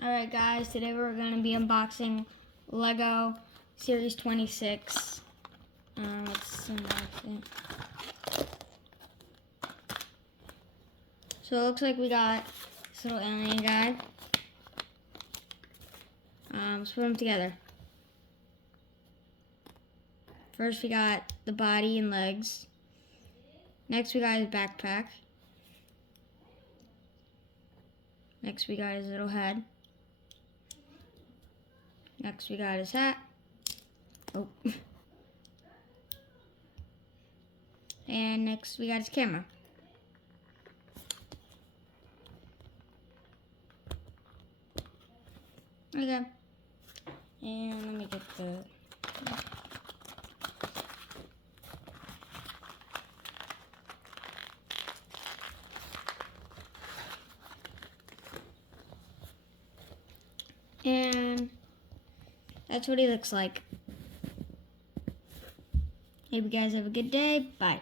Alright guys, today we're going to be unboxing Lego Series 26. Let's unbox it. So it looks like we got this little alien guy. Let's put them together. First we got the body and legs. Next we got his backpack. Next we got his little head. Next we got his hat. Oh. And next we got his camera. Okay. And let me get the... And that's what he looks like. Hope you guys have a good day. Bye.